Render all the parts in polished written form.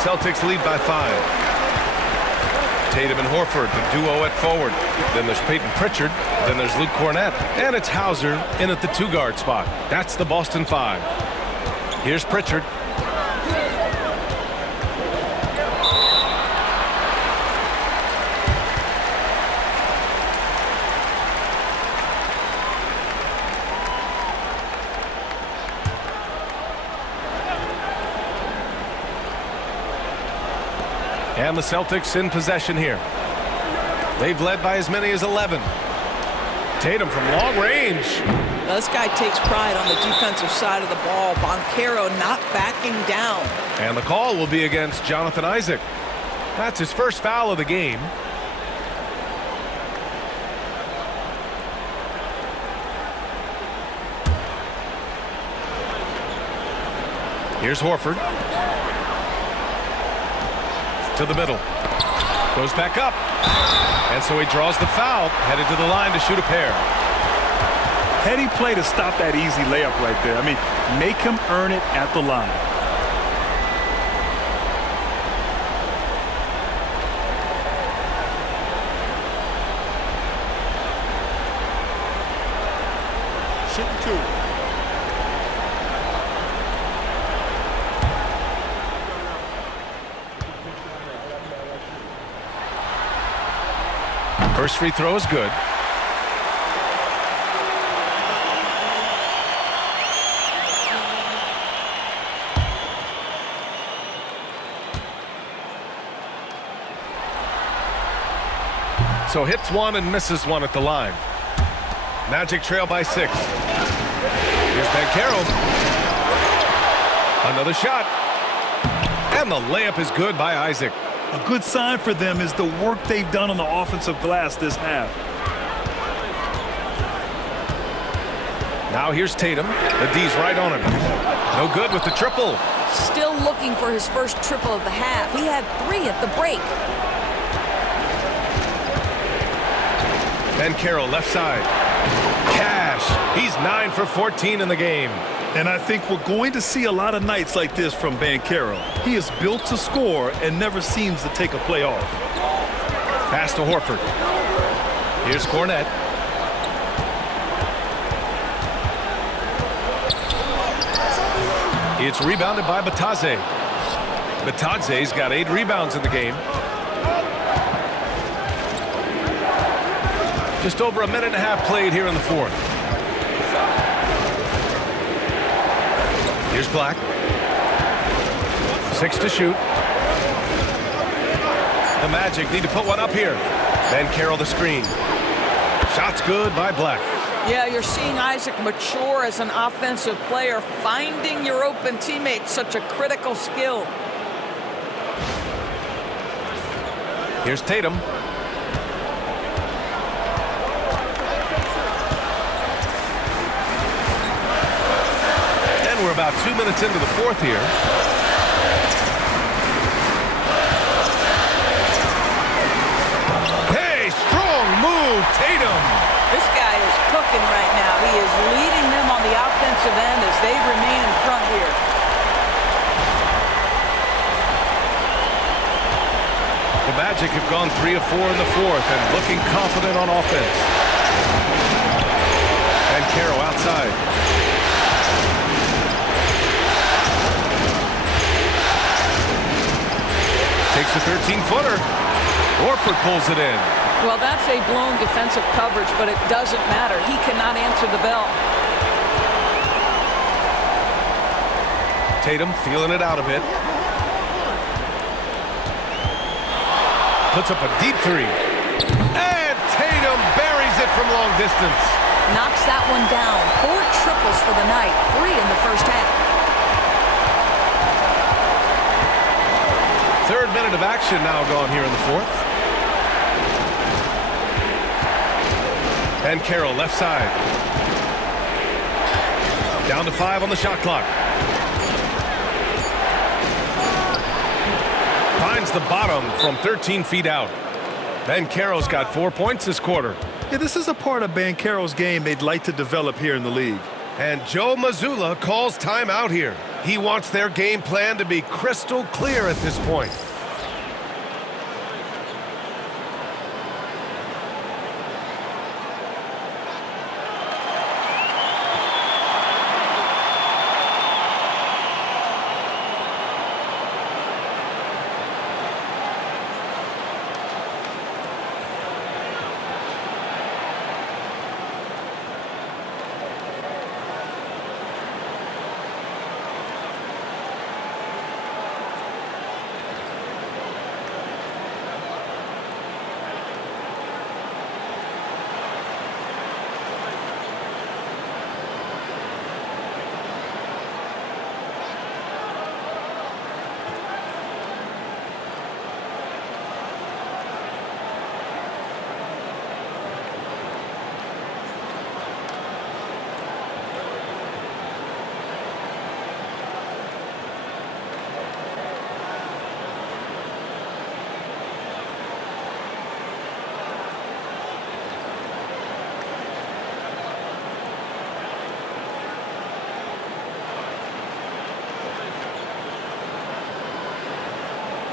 Celtics lead by 5. Tatum and Horford, the duo at forward. Then there's Peyton Pritchard. Then there's Luke Cornett. And it's Hauser in at the 2-guard spot. That's the Boston 5. Here's Pritchard. And the Celtics in possession here. They've led by as many as 11. Tatum from long range. Now, this guy takes pride on the defensive side of the ball. Banchero not backing down. And the call will be against Jonathan Isaac. That's his first foul of the game. Here's Horford. To the middle. Goes back up. And so he draws the foul, headed to the line to shoot a pair. Heady play to stop that easy layup right there. I mean, make him earn it at the line. Shooting 2. First free throw is good. So hits one and misses one at the line. Magic trail by 6. Here's Banchero. Another shot. And the layup is good by Isaac. A good sign for them is the work they've done on the offensive glass this half. Now here's Tatum. The D's right on him. No good with the triple. Still looking for his first triple of the half. He had 3 at the break. Banchero left side. Cash. He's 9 for 14 in the game. And I think we're going to see a lot of nights like this from Banchero. He is built to score and never seems to take a play off. Pass to Horford. Here's Cornett. It's rebounded by Batadze. Batadze's got 8 rebounds in the game. Just over a minute and a half played here in the 4th. Here's Black. 6 to shoot. The Magic need to put one up here. Banchero the screen. Shot's good by Black. Yeah, you're seeing Isaac mature as an offensive player. Finding your open teammates, such a critical skill. Here's Tatum. We're about 2 minutes into the 4th here. Hey, strong move, Tatum. This guy is cooking right now. He is leading them on the offensive end as they remain in front here. The Magic have gone 3 of 4 in the 4th and looking confident on offense. And Banchero outside. Takes a 13-footer. Horford pulls it in. Well, that's a blown defensive coverage, but it doesn't matter. He cannot answer the bell. Tatum feeling it out a bit. Puts up a deep 3. And Tatum buries it from long distance. Knocks that one down. 4 triples for the night. 3 in the first half. 3rd minute of action now gone here in the 4th. And Carroll left side. Down to 5 on the shot clock. Finds the bottom from 13 feet out. Banchero's got 4 points this quarter. Yeah, this is a part of Banchero's game they'd like to develop here in the league. And Joe Mazzulla calls timeout here. He wants their game plan to be crystal clear at this point.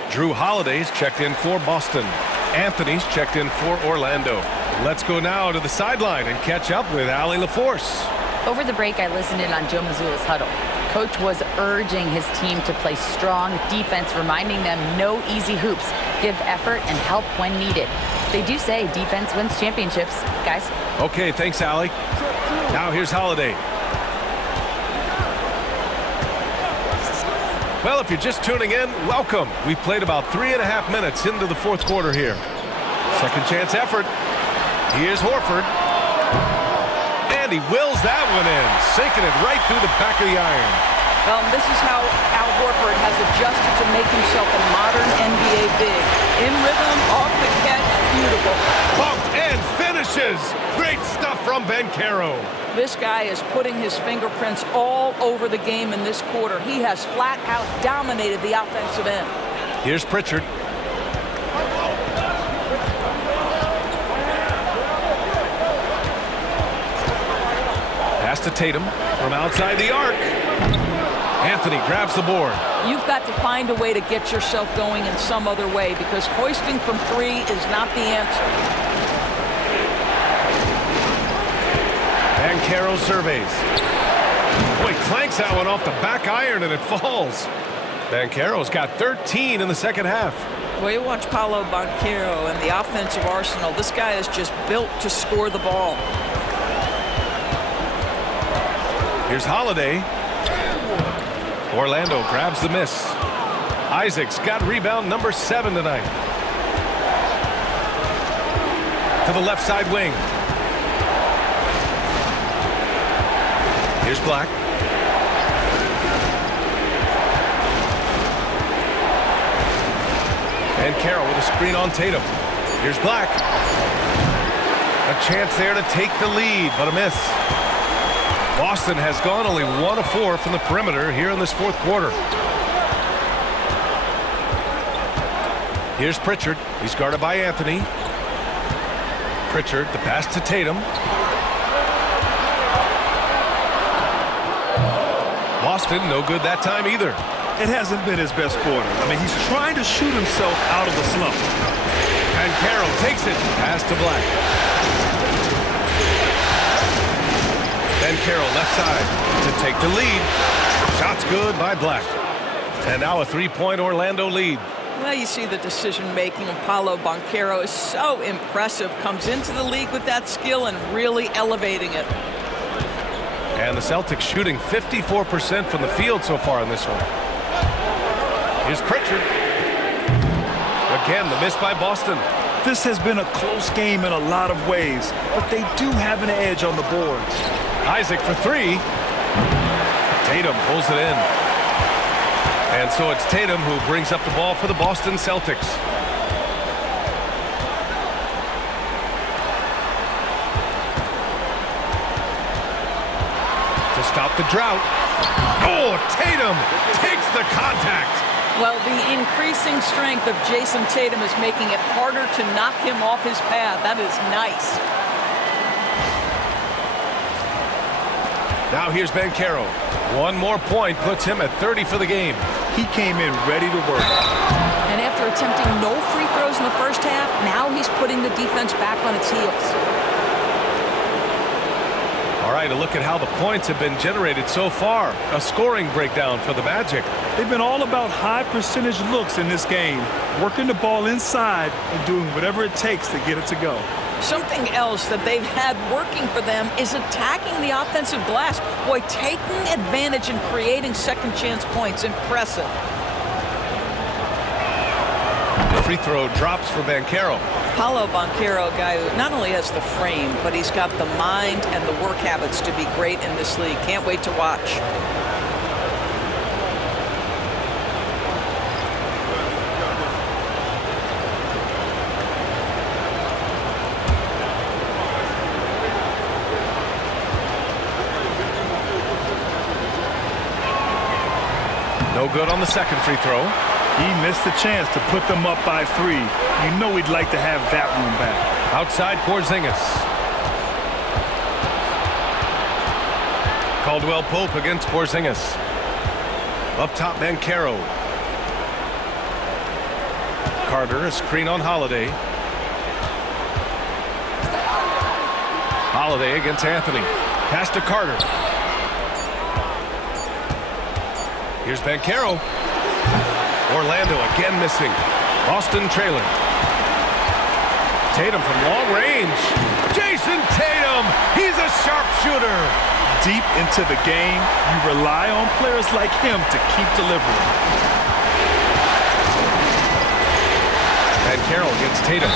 Drew Holiday's checked in for Boston. Anthony's checked in for Orlando. Let's go now to the sideline and catch up with Allie LaForce. Over the break, I listened in on Joe Mazzulla's huddle. Coach was urging his team to play strong defense, reminding them no easy hoops, give effort, and help when needed. They do say defense wins championships, guys. Okay, thanks, Allie. Now here's Holiday. Well, if you're just tuning in, welcome. We've played about 3.5 minutes into the fourth quarter here. Second chance effort. Here's Horford. And he wills that one in, sinking it right through the back of the iron. Well, this is how Al Horford has adjusted to make himself a modern NBA big. In rhythm, off the catch, beautiful. Pumped and finishes. Great stuff from Banchero. This guy is putting his fingerprints all over the game in this quarter. He has flat out dominated the offensive end. Here's Pritchard. Pass to Tatum from outside the arc. Anthony grabs the board. You've got to find a way to get yourself going in some other way, because hoisting from three is not the answer. Banchero surveys. Boy, clanks that one off the back iron and it falls. Banchero's got 13 in the second half. Well, you watch Paolo Banchero and the offensive arsenal. This guy is just built to score the ball. Here's Holiday. Orlando grabs the miss. Isaac's got rebound number 7 tonight. To the left side wing. Here's Black. And Carroll with a screen on Tatum. Here's Black. A chance there to take the lead, but a miss. Boston has gone only 1 of 4 from the perimeter here in this fourth quarter. Here's Pritchard. He's guarded by Anthony. Pritchard, the pass to Tatum. Boston, no good that time either. It hasn't been his best quarter. I mean, he's trying to shoot himself out of the slump. And Carroll takes it. Pass to Black. Then Carroll left side to take the lead. Shots good by Black. And now a 3-point Orlando lead. Well, you see the decision-making of Paolo Banchero is so impressive. Comes into the league with that skill and really elevating it. And the Celtics shooting 54% from the field so far in this one. Here's Pritchard. Again, the miss by Boston. This has been a close game in a lot of ways, but they do have an edge on the boards. Isaac for 3. Tatum pulls it in. And so it's Tatum who brings up the ball for the Boston Celtics. To stop the drought. Oh, Tatum takes the contact. Well, the increasing strength of Jason Tatum is making it harder to knock him off his path. That is nice. Now here's Banchero. One more point puts him at 30 for the game. He came in ready to work. And after attempting no free throws in the first half, now he's putting the defense back on its heels. All right, a look at how the points have been generated so far. A scoring breakdown for the Magic. They've been all about high percentage looks in this game, working the ball inside and doing whatever it takes to get it to go. Something else that they've had working for them is attacking the offensive glass. Boy, taking advantage and creating second chance points. Impressive. The free throw drops for Banchero. Paolo Banchero, a guy who not only has the frame, but he's got the mind and the work habits to be great in this league. Can't wait to watch. No good on the second free throw. He missed the chance to put them up by 3. You know he'd like to have that one back. Outside Porzingis. Caldwell Pope against Porzingis. Up top Banchero. Carter, a screen on Holiday. Holiday against Anthony. Pass to Carter. Here's Banchero. Orlando again missing. Boston trailing. Tatum from long range. Jason Tatum. He's a sharpshooter. Deep into the game, you rely on players like him to keep delivering. Banchero against Tatum.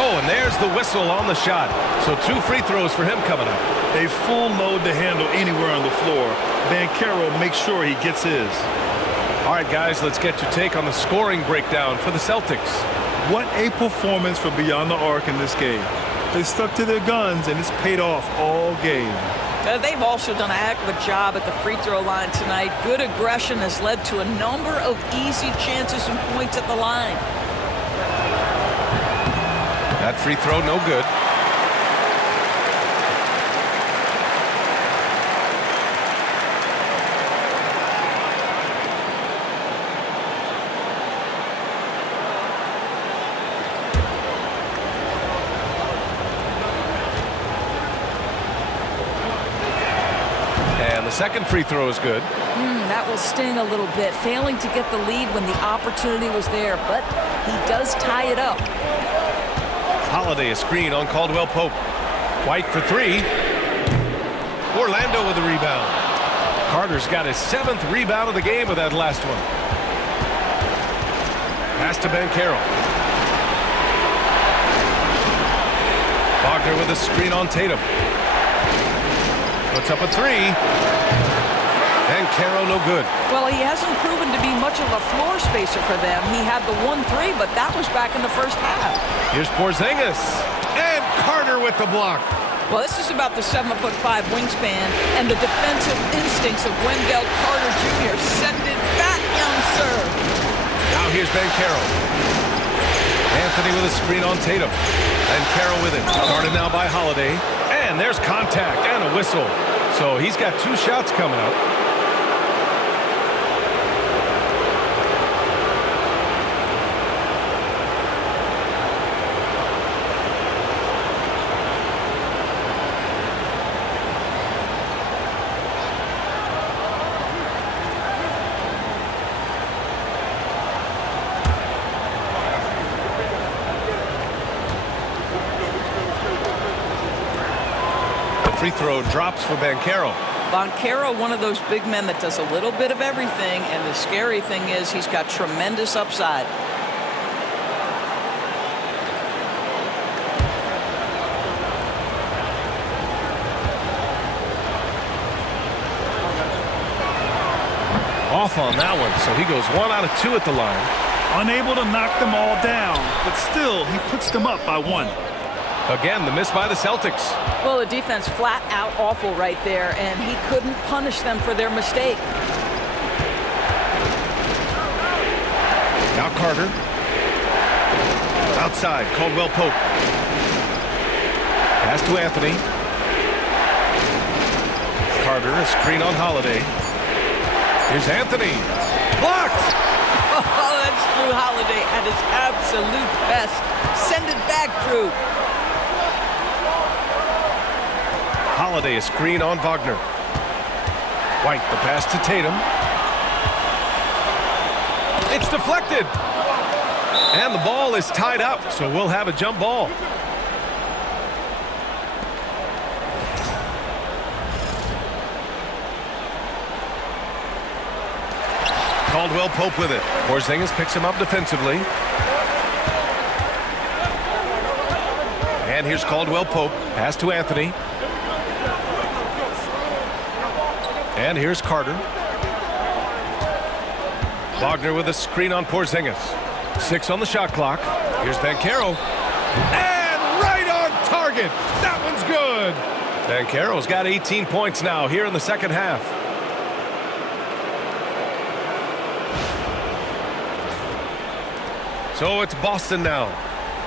Oh, and there's the whistle on the shot. So 2 free throws for him coming up. A full load to handle anywhere on the floor. Banchero makes sure he gets his. All right, guys, let's get your take on the scoring breakdown for the Celtics. What a performance for Beyond the Arc in this game. They stuck to their guns, and it's paid off all game. They've also done a heck of a job at the free throw line tonight. Good aggression has led to a number of easy chances and points at the line. That free throw, no good. The second free throw is good. That will sting a little bit. Failing to get the lead when the opportunity was there, but he does tie it up. Holiday a screen on Caldwell Pope. White for 3. Orlando with the rebound. Carter's got his 7th rebound of the game with that last one. Pass to Banchero. Wagner with a screen on Tatum. Puts up a 3. Banchero no good. Well, he hasn't proven to be much of a floor spacer for them. He had the 1-3, but that was back in the first half. Here's Porzingis. And Carter with the block. Well, this is about the 7'5" wingspan and the defensive instincts of Wendell Carter Jr. Send it back, young sir. Now here's Banchero. Anthony with a screen on Tatum. Banchero with it. Guarded now by Holiday. And there's contact and a whistle. So he's got 2 shots coming up. Free throw drops for Banchero. Banchero, one of those big men that does a little bit of everything, and the scary thing is he's got tremendous upside. Off on that one, so he goes 1 out of 2 at the line. Unable to knock them all down, but still, he puts them up by 1. Again, the miss by the Celtics. Well, the defense flat out awful right there, and he couldn't punish them for their mistake. Now Carter. Outside, Caldwell Pope. Pass to Anthony. Carter, a screen on Holiday. Here's Anthony. Blocked! Oh, that's Drew Holiday at his absolute best. Send it back, Drew. Holiday, a screen on Wagner. White, the pass to Tatum. It's deflected. And the ball is tied up, so we'll have a jump ball. Caldwell Pope with it. Porzingis picks him up defensively. And here's Caldwell Pope. Pass to Anthony. And here's Carter. Wagner with a screen on Porzingis. 6 on the shot clock. Here's Banchero. And right on target. That one's good. Banchero's got 18 points now here in the second half. So it's Boston now.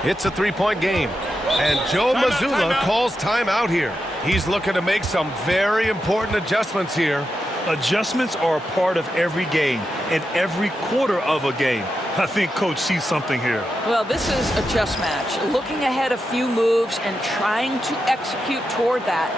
It's a three-point game. And Joe Mazzulla calls timeout here. He's looking to make some very important adjustments here. Adjustments are a part of every game and every quarter of a game. I think Coach sees something here. Well, this is a chess match. Looking ahead a few moves and trying to execute toward that.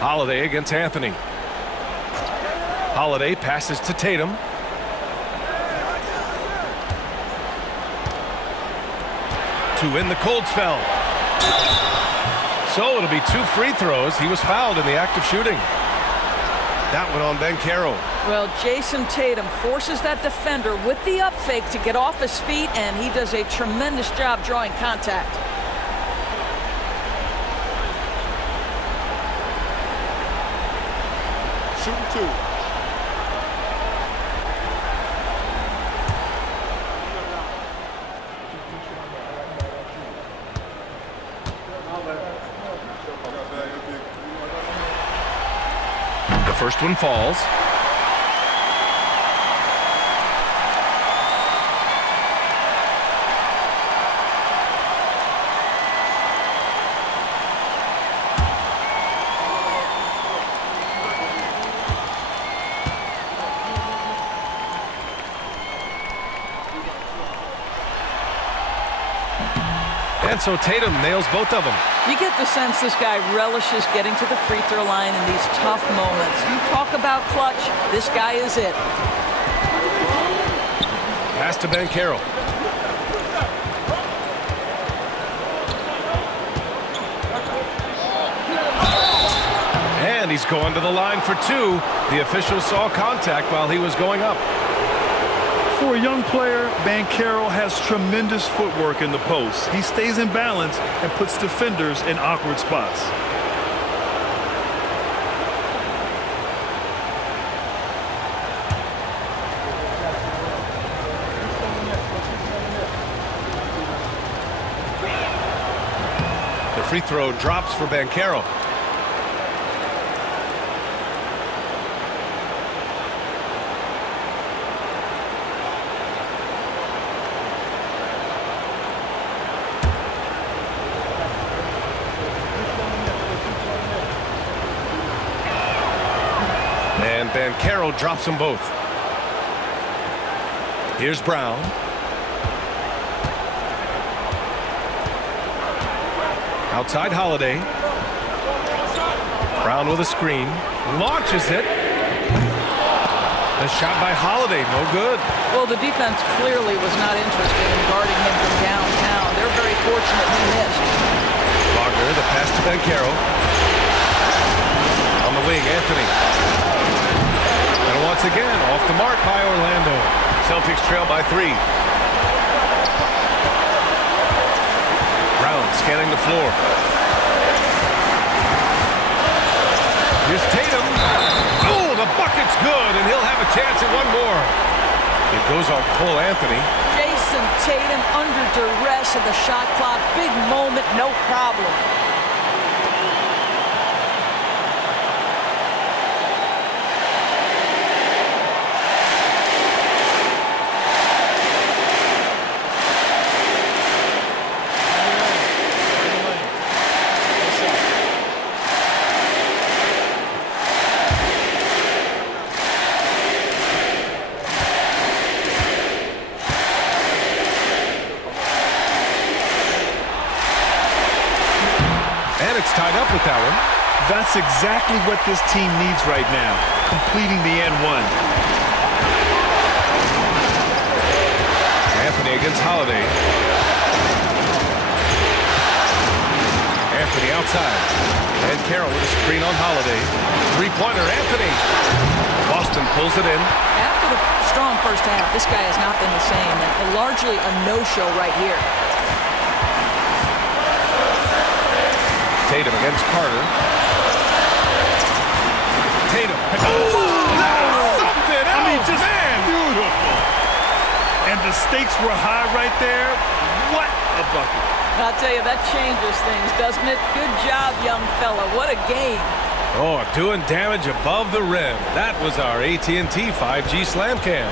Holiday against Anthony. Holiday passes to Tatum. To win the cold spell. So it'll be 2 free throws. He was fouled in the act of shooting. That one on Banchero. Well, Jason Tatum forces that defender with the up fake to get off his feet, and he does a tremendous job drawing contact. Shooting 2. The first one falls. And so Tatum nails both of them. You get the sense this guy relishes getting to the free throw line in these tough moments. You talk about clutch, this guy is it. Pass to Banchero. And he's going to the line for 2. The official saw contact while he was going up. For a young player, Banchero has tremendous footwork in the post. He stays in balance and puts defenders in awkward spots. free throw drops for Banchero. And Banchero drops them both. Here's Brown. Outside Holiday. Brown with a screen. Launches it. The shot by Holiday, no good. Well, the defense clearly was not interested in guarding him from downtown. They're very fortunate he missed. Wagner, the pass to Banchero. On the wing, Anthony. And once again, off the mark by Orlando. Celtics trail by 3. Brown scanning the floor. Here's Tatum. Oh, the bucket's good, and he'll have a chance at one more. It goes on Cole Anthony. Jason Tatum under duress of the shot clock. Big moment, no problem. Tied up with that one. That's exactly what this team needs right now, completing the N1. Anthony against Holiday. Anthony outside. And Carroll with a screen on Holiday. Three-pointer, Anthony. Boston pulls it in. After the strong first half, this guy has not been the same, and largely a no-show right here. Tatum against Carter. Tatum. Oh, that's something else, I mean, just man. Beautiful. And the stakes were high right there. What a bucket. I'll tell you, that changes things, doesn't it? Good job, young fella. What a game. Oh, doing damage above the rim. That was our AT&T 5G slam cam.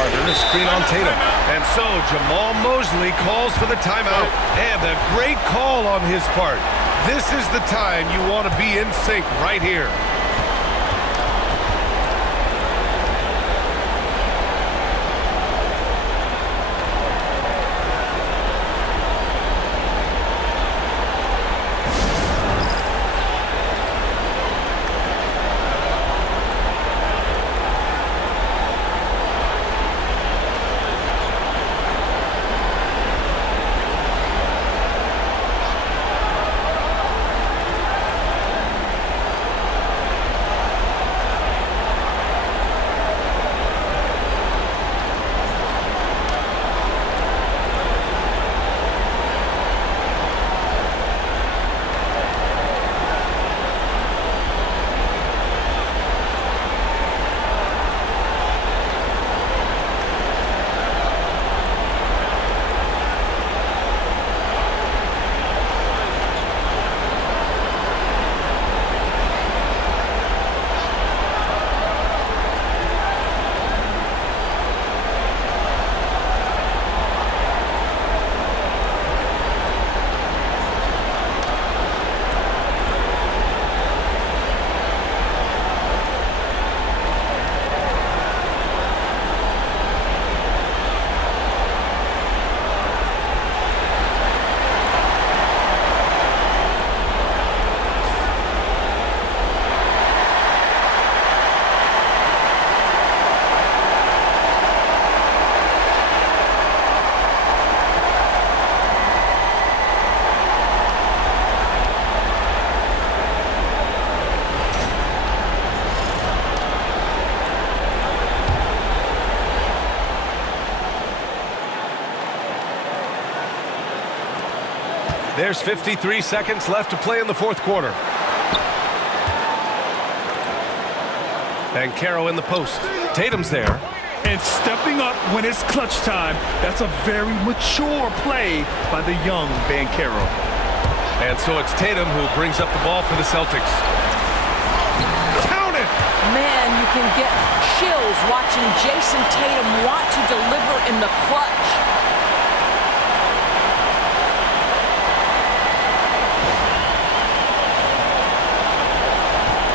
Carter, a screen on Tatum. And so Jamal Mosley calls for the timeout. And a great call on his part. This is the time you want to be in sync right here. There's 53 seconds left to play in the fourth quarter. Banchero in the post. Tatum's there. And It's stepping up when it's clutch time. That's a very mature play by the young Banchero. And so it's Tatum who brings up the ball for the Celtics. Count it! Man, you can get chills watching Jason Tatum want to deliver in the clutch.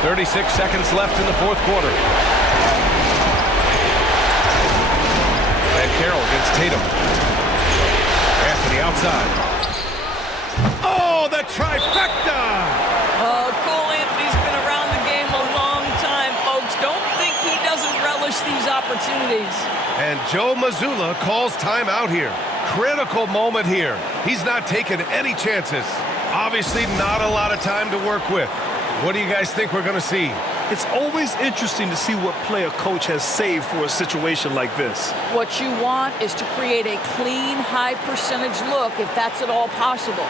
"36 seconds left in the fourth quarter. And Carroll against Tatum. Anthony outside. Oh, the trifecta! Cole Anthony's been around the game a long time, folks. Don't think he doesn't relish these opportunities. And Joe Mazzulla calls timeout here. Critical moment here. He's not taking any chances. Obviously not a lot of time to work with. What do you guys think we're going to see? It's always interesting to see what play a coach has saved for a situation like this. What you want is to create a clean, high-percentage look, if that's at all possible.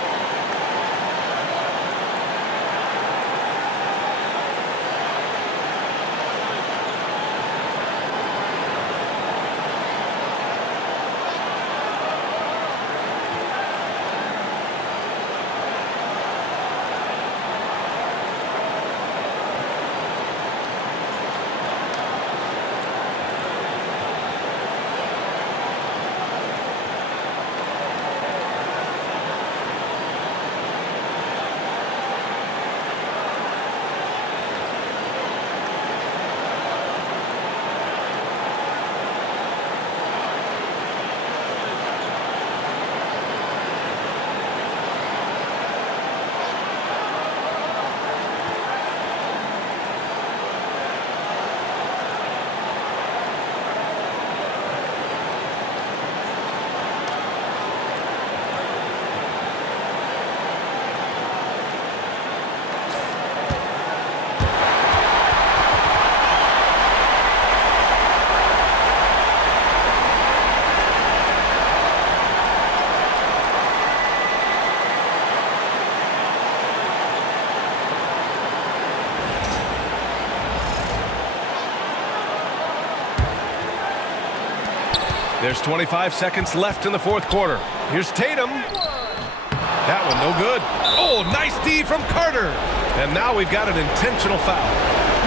There's 25 seconds left in the fourth quarter. Here's Tatum. That one no good. Oh, nice D from Carter. And now we've got an intentional foul.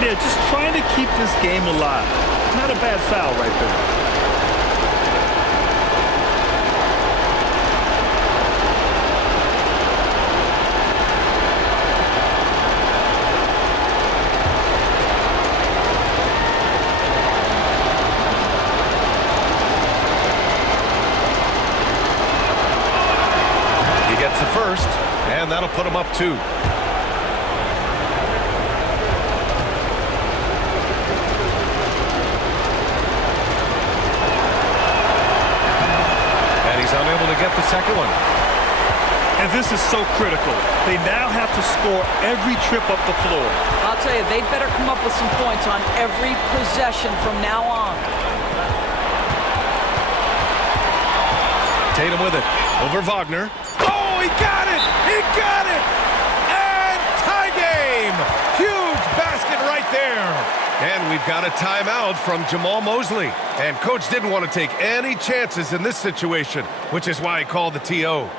Yeah, just trying to keep this game alive. Not a bad foul right there. The first, and that'll put him up 2. And he's unable to get the second one. And this is so critical. They now have to score every trip up the floor. I'll tell you, they better come up with some points on every possession from now on. Tatum with it over Wagner. Oh, he got it! He got it! And tie game! Huge basket right there. And we've got a timeout from Jamal Mosley. And coach didn't want to take any chances in this situation, which is why he called the TO.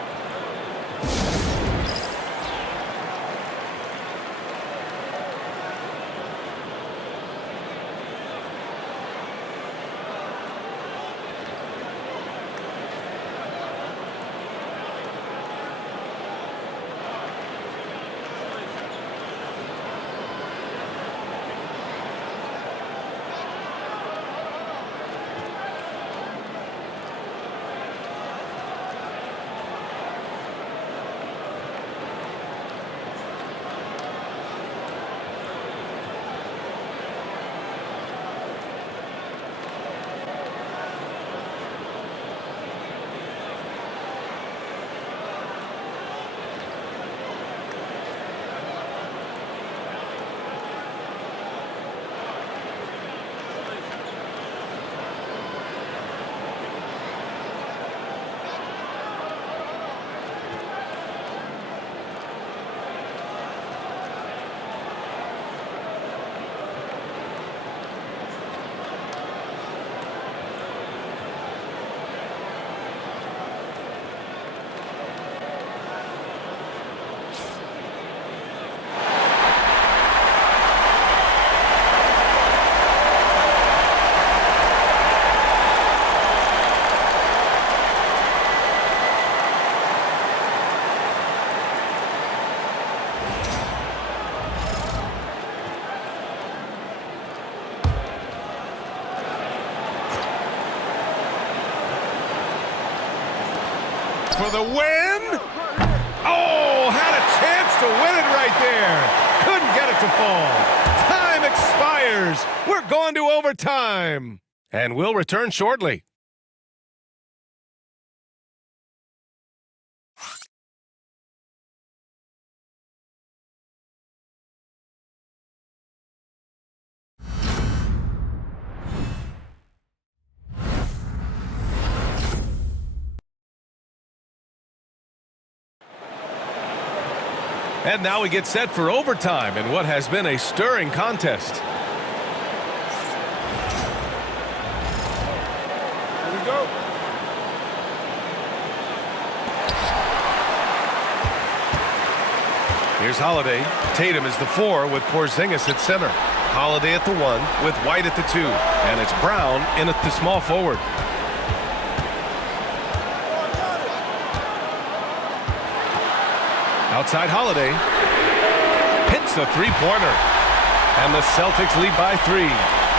for the win. Oh, had a chance to win it right there. Couldn't get it to fall. Time expires. We're going to overtime. And we'll return shortly. And now we get set for overtime in what has been a stirring contest. Here we go. Here's Holiday. Tatum is the 4 with Porzingis at center. Holiday at the 1 with White at the 2. And it's Brown in at the small forward. Outside Holiday. Hits a three-pointer. And the Celtics lead by 3.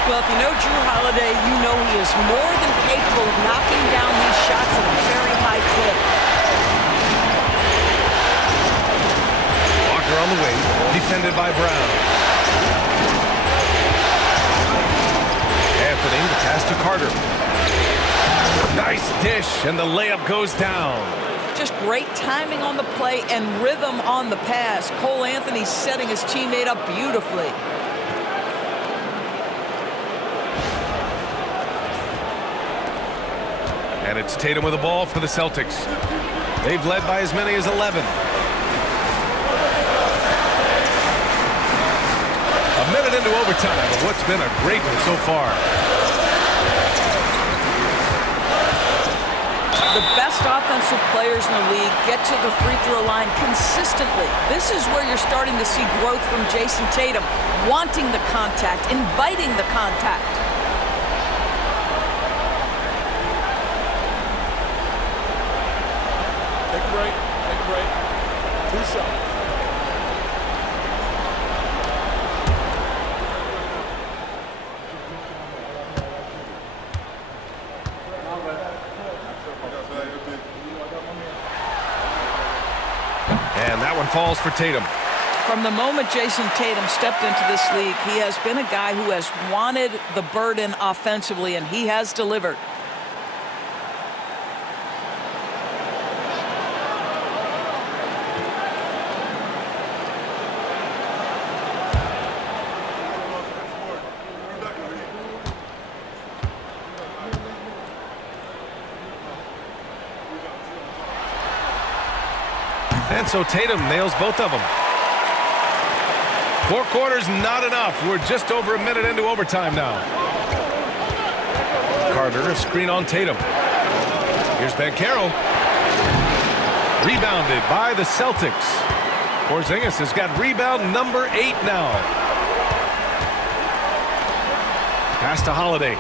Well, if you know Drew Holiday, you know he is more than capable of knocking down these shots at a very high clip. Walker on the wing, defended by Brown. Anthony, the pass to Carter. Nice dish, and the layup goes down. Just great timing on the play and rhythm on the pass. Cole Anthony setting his teammate up beautifully. And it's Tatum with the ball for the Celtics. They've led by as many as 11. A minute into overtime of what's been a great one so far. The best offensive players in the league get to the free throw line consistently. This is where you're starting to see growth from Jason Tatum, wanting the contact, inviting the contact. Take a break. Take a break. 2 shots. And that one falls for Tatum. From the moment Jason Tatum stepped into this league, he has been a guy who has wanted the burden offensively, and he has delivered. And so Tatum nails both of them. 4 quarters, not enough. We're just over a minute into overtime now. Carter, a screen on Tatum. Here's Banchero. Rebounded by the Celtics. Porzingis has got rebound number 8 now. Pass to Holiday.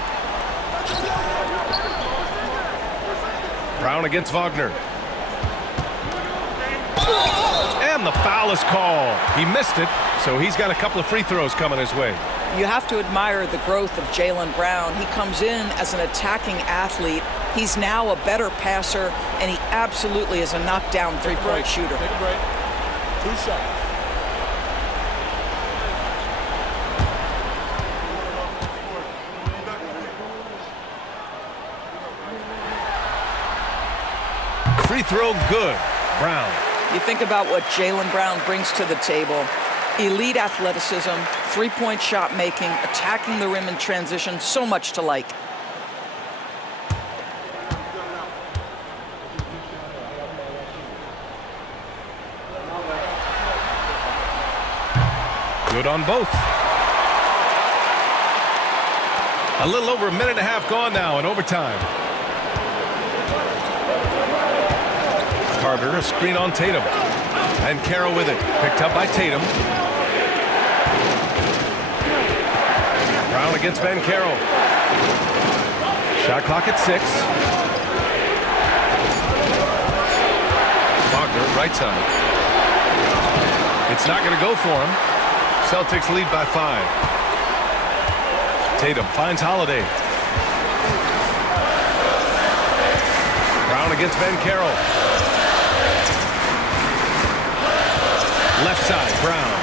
Brown against Wagner. And the foul is called. He missed it, so he's got a couple of free throws coming his way. You have to admire the growth of Jaylen Brown. He comes in as an attacking athlete. He's now a better passer, and he absolutely is a knockdown three-point shooter. Take a break. 2 shots. Free throw good. Brown. You think about what Jaylen Brown brings to the table. Elite athleticism, three-point shot making, attacking the rim in transition, so much to like. Good on both. A little over a minute and a half gone now in overtime. Carter, a screen on Tatum. And Banchero with it. Picked up by Tatum. Brown against Banchero. Shot clock at 6. Wagner, right side. It's not going to go for him. Celtics lead by 5. Tatum finds Holiday. Brown against Banchero. Left side, Brown.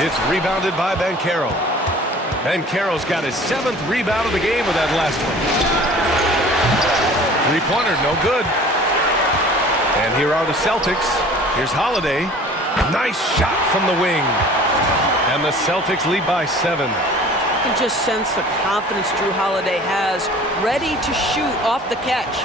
It's rebounded by Banchero. Banchero's got his 7th rebound of the game with that last one. Three-pointer, no good. And here are the Celtics. Here's Holiday. Nice shot from the wing. And the Celtics lead by 7. You can just sense the confidence Drew Holiday has, ready to shoot off the catch.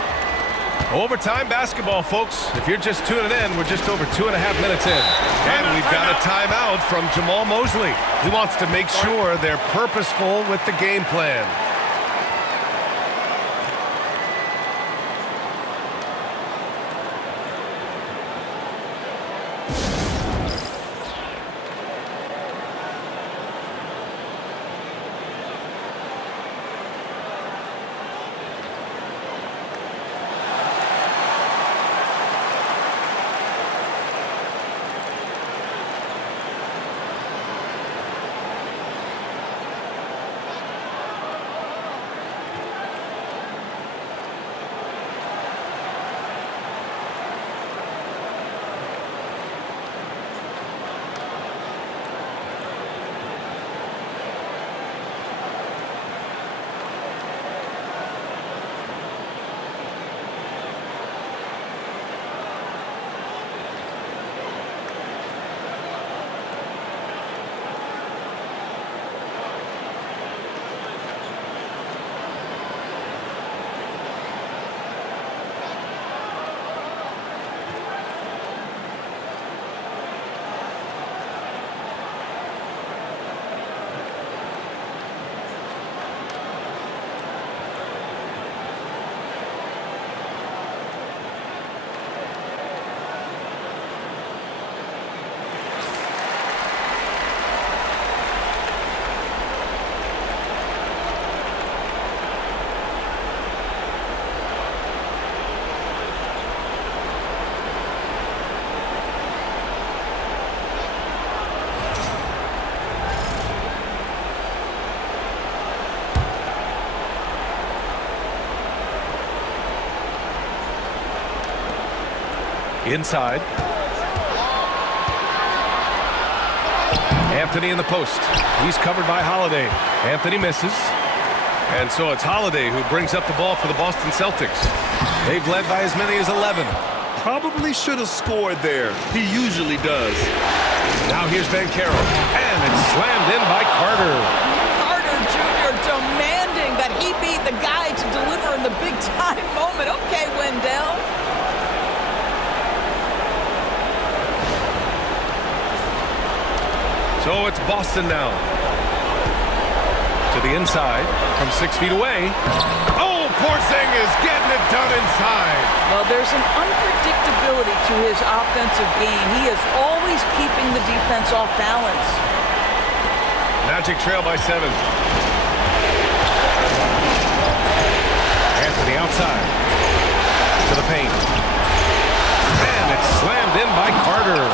Overtime basketball, folks. If you're just tuning in, we're just over 2.5 minutes in. And we've got a timeout from Jamal Mosley. He wants to make sure they're purposeful with the game plan. Inside. Anthony in the post. He's covered by Holiday. Anthony misses. And so it's Holiday who brings up the ball for the Boston Celtics. They've led by as many as 11. Probably should have scored there. He usually does. Now here's Banchero. And it's slammed in by Carter. Carter Jr. demanding that he be the guy to deliver in the big-time moment. Okay, Wendell. So it's Boston now. To the inside from 6 feet away. Oh, Porzingis getting it done inside. Well, there's an unpredictability to his offensive game. He is always keeping the defense off balance. Magic trail by 7. Anthony outside. To the paint. And it's slammed in by Carter.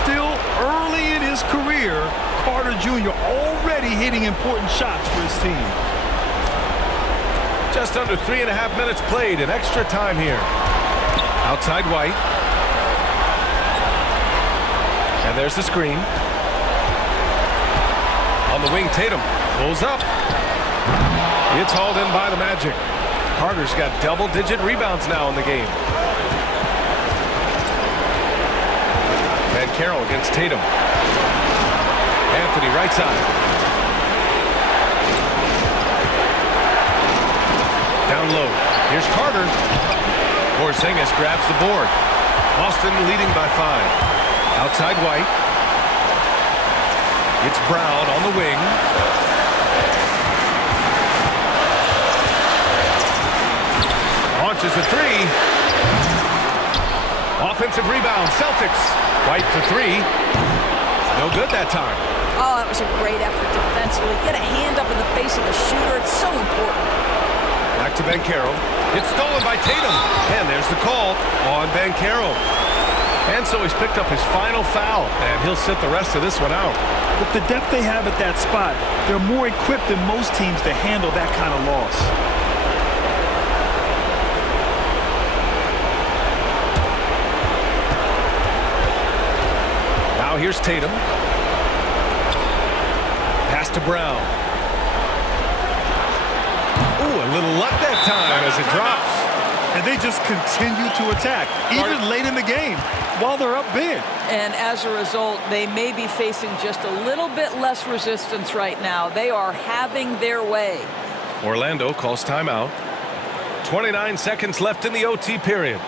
Still early in his career, Carter Jr. already hitting important shots for his team. Just under 3.5 minutes played in extra time here. Outside White. And there's the screen. On the wing, Tatum pulls up. It's hauled in by the Magic. Carter's got double-digit rebounds now in the game. Banchero against Tatum. Anthony right side. Down low. Here's Carter. Porzingis grabs the board. Boston leading by 5. Outside White. It's Brown on the wing. Launches a 3. Offensive rebound, Celtics. White for 3. No good that time. Oh, that was a great effort defensively. Get a hand up in the face of the shooter. It's so important. Back to Banchero. It's stolen by Tatum. And there's the call on Banchero. And so he's picked up his final foul. And he'll sit the rest of this one out. With the depth they have at that spot, they're more equipped than most teams to handle that kind of loss. here's Tatum. Pass to Brown. Ooh, a little luck that time as it drops. And they just continue to attack, even late in the game, while they're up big. And as a result, they may be facing just a little bit less resistance right now. They are having their way. Orlando calls timeout. 29 seconds left in the OT period.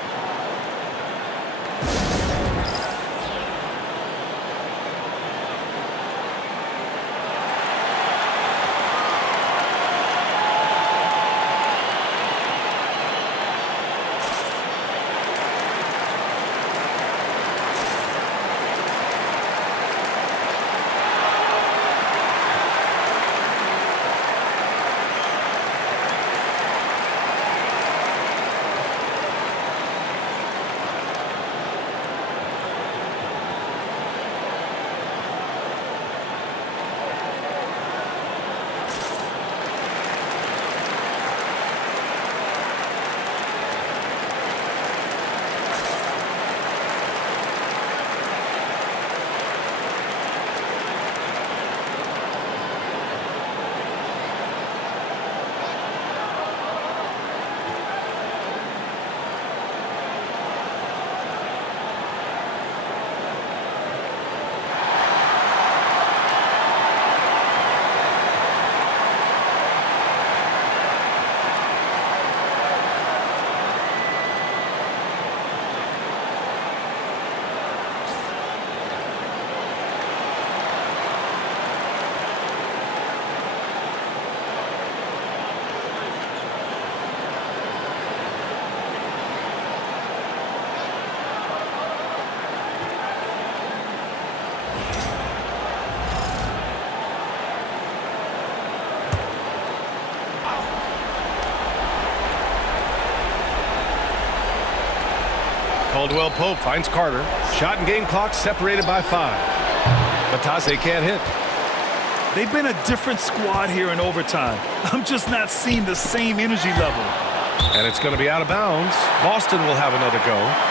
Caldwell Pope finds Carter. Shot and game clock separated by 5. Batase can't hit. They've been a different squad here in overtime. I'm just not seeing the same energy level. And it's going to be out of bounds. Boston will have another go.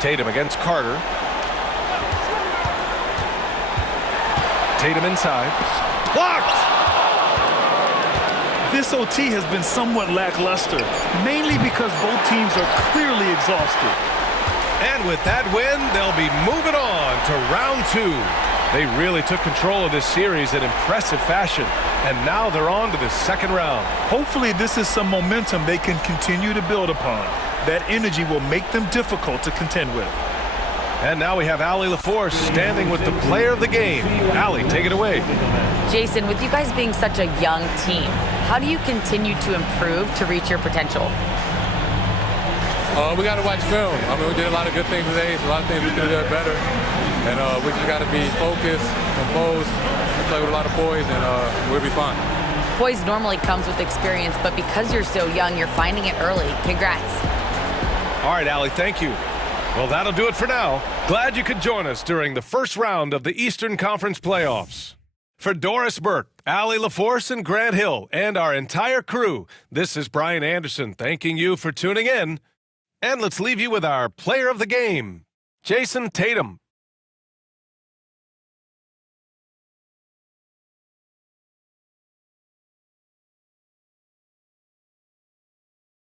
Tatum against Carter. Tatum inside. Blocked! This OT has been somewhat lackluster, mainly because both teams are clearly exhausted. And with that win, they'll be moving on to round 2. They really took control of this series in impressive fashion, and now they're on to the second round. Hopefully this is some momentum they can continue to build upon. That energy will make them difficult to contend with. And now we have Allie LaForce standing with the player of the game. Allie, take it away. Jason, with you guys being such a young team, how do you continue to improve to reach your potential? We got to watch film. I mean, we did a lot of good things today. A lot of things we could have done better. And we just got to be focused, composed, and play with a lot of poise, and we'll be fine. Poise normally comes with experience, but because you're so young, you're finding it early. Congrats. All right, Allie, thank you. Well, that'll do it for now. Glad you could join us during the first round of the Eastern Conference playoffs. For Doris Burke, Allie LaForce, and Grant Hill, and our entire crew, this is Brian Anderson thanking you for tuning in. And let's leave you with our player of the game, Jason Tatum.